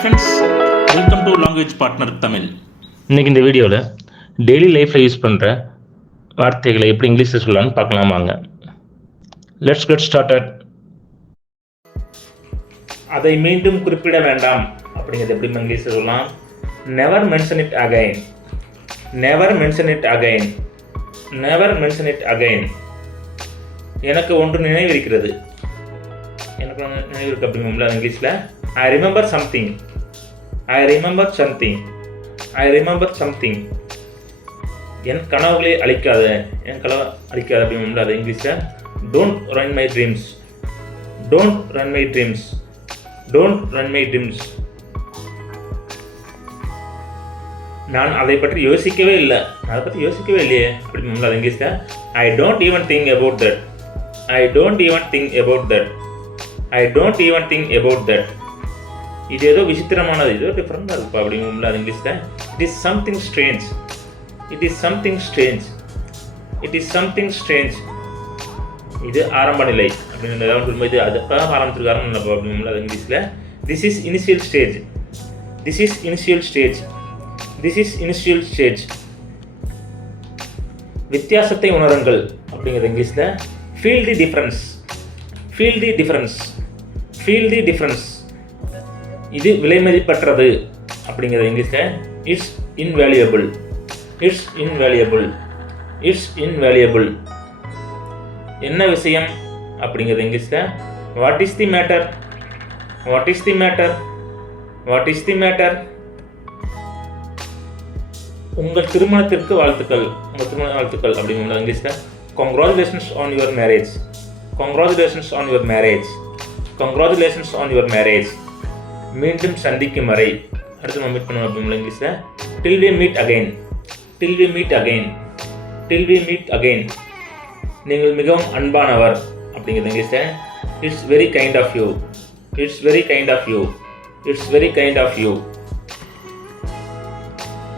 Friends, welcome to language partner Tamil. இன்றைக்கி இந்த வீடியோவில் டெய்லி லைஃப்பில் யூஸ் பண்ணுற வார்த்தைகளை எப்படி இங்கிலீஷில் சொல்லலாம்னு பார்க்கலாம் வாங்க. Let's get started. அதை மீண்டும் குறிப்பிட வேண்டாம் அப்படிங்கிறது எப்படி இங்கிலீஷில் சொல்லலாம்? Never mention it again. Never mention it again. Never mention it again. எனக்கு ஒன்று நினைவு இருக்கிறது. எனக்கு ஒன்று நினைவு இருக்கு அப்படிங்கும்ல இங்கிலீஷில். I remember something. I remember something. I remember something. என் கனவுகளை அழிக்காத. என் கனவு அழிக்காத அப்படிங்கும்ல அது இங்கிலீஷில். Don't run my dreams. Don't run my dreams. Don't run my dreams. நான் அதை பற்றி யோசிக்கவே இல்லை. அதை பற்றி யோசிக்கவே இல்லையே அப்படிங்கும்ல அது இங்கிலீஷில். I don't even think about that. I don't even think about that. I don't even think about that. இது ஏதோ விசித்திரமானது, ஏதோ டிஃப்ரெண்டாக இருக்குப்பா அப்படிங்கும்ல அது இங்கிலீஷில். It is something strange. It is something strange. It is something strange. இது ஆரம்ப நிலை அப்படின்னு ஏதாவது சொல்லும்போது அது அப்போ ஆரம்பிச்சிருக்காருன்னு நினைப்போம் அப்படிங்கும்ல அது இங்கிலீஷில். This is initial stage. This is initial stage. This is initial stage. வித்தியாசத்தை உணருங்கள் அப்படிங்கிறது இங்கிலீஷில். Feel the difference. Feel the difference. Feel the difference. இது விலைமதிப்பற்றது அப்படிங்கிறது இங்கிலீஷில். It's invaluable. It's invaluable. It's invaluable. என்ன விஷயம் அப்படிங்கிறது இங்கிலீஷில். What is the matter. What is the matter. What is the matter. உங்கள் திருமணத்திற்கு வாழ்த்துக்கள். உங்கள் திருமண வாழ்த்துக்கள் அப்படிங்கிறது இங்கிலீஷில். Congratulations on your marriage. Congratulations on your marriage. Congratulations on your marriage. மீண்டும் சந்திக்கும் வரை. அடுத்து நம்ம மீட் பண்ணுவோம் அப்படிங்களா இங்கிலீஷில். Till we meet again. Till we meet again. Till we meet again. நீங்கள் மிகவும் அன்பானவர் அப்படிங்கிறது இங்கிலீஷில். It's very kind of you. It's very kind of you. It's very kind of you.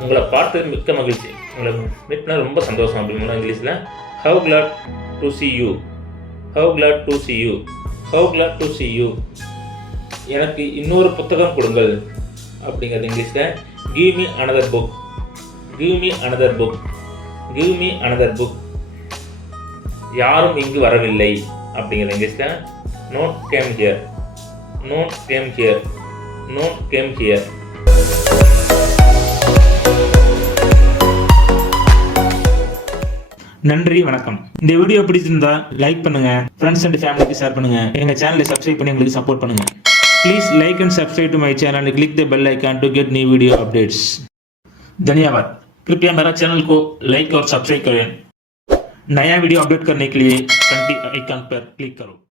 உங்களை பார்த்து மிக்க மகிழ்ச்சி. உங்களை மீட் பண்ண ரொம்ப சந்தோஷம் அப்படிங்களா இங்கிலீஷில். How glad to see you. How glad to see you. How glad to see you. எனக்கு இன்னொரு புத்தகம் கொடுங்கள் அப்படிங்கிறது இங்கிலீஷில். Give me another book. Give me another book. Give me another book. யாரும் இங்கு வரவில்லை அப்படிங்கிறது இங்கிலீஷில். Not came here. Not came here. Not came here. நன்றி, வணக்கம். இந்த வீடியோ பிடிச்சிருந்தா லைக் பண்ணுங்க, ஃப்ரெண்ட்ஸ் அண்ட் ஃபேமிலிக்கு ஷேர் பண்ணுங்க, எங்க சேனலை சப்ஸ்கிரைப் பண்ணி எங்களுக்கு சப்போர்ட் பண்ணுங்க. Please like and subscribe to my channel and click the bell icon to get new video updates. धन्यवाद. कृपया मेरा चैनल को लाइक और सब्सक्राइब करें. नया वीडियो अपडेट करने के लिए घंटी आइकन पर क्लिक करो.